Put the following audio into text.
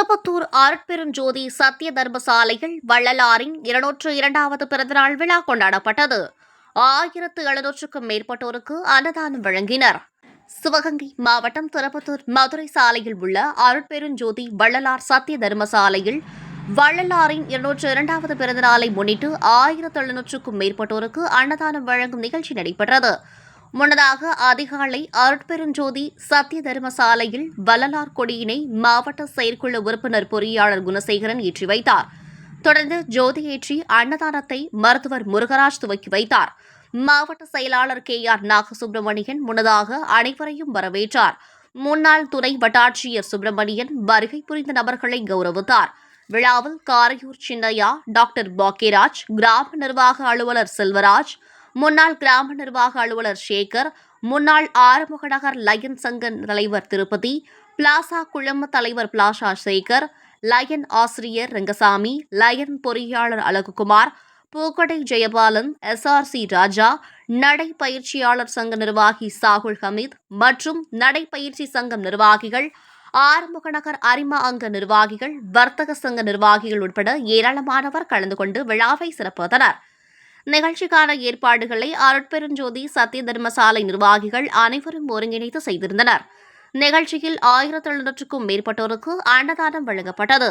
திருப்பத்தூர் அருட்பெருஞ்சோதி சத்திய தர்மசாலையில் வள்ளலாரின் 202வது பிறந்தநாள் விழா கொண்டாடப்பட்டது. 1700க்கும் மேற்பட்டோருக்கு அன்னதானம் வழங்கினர். சிவகங்கை மாவட்டம் திருப்பத்தூர் மதுரை சாலையில் உள்ள அருட்பெருஞ்சோதி வள்ளலார் சத்திய தர்மசாலையில் வள்ளலாரின் 202வது பிறந்தநாளை முன்னிட்டு 1700க்கும் மேற்பட்டோருக்கு அன்னதானம் வழங்கும் நிகழ்ச்சி நடைபெற்றது. முன்னதாக அதிகாலை அருட்பெருஞ்சோதி சத்திய தர்மசாலையில் வள்ளலார் கொடியினை மாவட்ட செயற்குழு உறுப்பினர் பொறியாளர் குணசேகரன் ஏற்றி வைத்தார். தொடர்ந்து ஜோதி ஏற்றி அன்னதானத்தை மருத்துவர் முருகராஜ் துவக்கி வைத்தார். மாவட்ட செயலாளர் KR நாகசுப்பிரமணியன் முன்னதாக அனைவரையும் வரவேற்றார். முன்னாள் துணை வட்டாட்சியர் சுப்பிரமணியன் வருகை புரிந்த நபர்களை கௌரவித்தார். விழாவில் காரையூர் சின்னையா, டாக்டர் பாக்கியராஜ், கிராம நிர்வாக அலுவலர் செல்வராஜ், முன்னாள் கிராம நிர்வாக அலுவலர் சேகர், முன்னாள் ஆறுமுகநகர் லயன் சங்க தலைவர் திருப்பதி, பிளாசா குழும தலைவர் பிளாசா சேகர், லயன் ஆசிரியர் ரங்கசாமி, லயன் பொறியாளர் அழகுகுமார், பூக்கடை ஜெயபாலன், SRC ராஜா, நடை பயிற்சியாளர் சங்க நிர்வாகி சாகுல் ஹமீத் மற்றும் நடை பயிற்சி சங்கம் நிர்வாகிகள், ஆறுமுகநகர் அரிமா அங்க நிர்வாகிகள், வர்த்தக சங்க நிர்வாகிகள் உட்பட ஏராளமானவர் கலந்து கொண்டு விழாவை சிறப்பித்தனர். நிகழ்ச்சிக்கான ஏற்பாடுகளை அருட்பெருஞ்சோதி சத்திய தர்மசாலை நிர்வாகிகள் அனைவரும் ஒருங்கிணைத்து செய்திருந்தனர். நிகழ்ச்சியில் 1700க்கும் மேற்பட்டோருக்கு அன்னதானம் வழங்கப்பட்டது.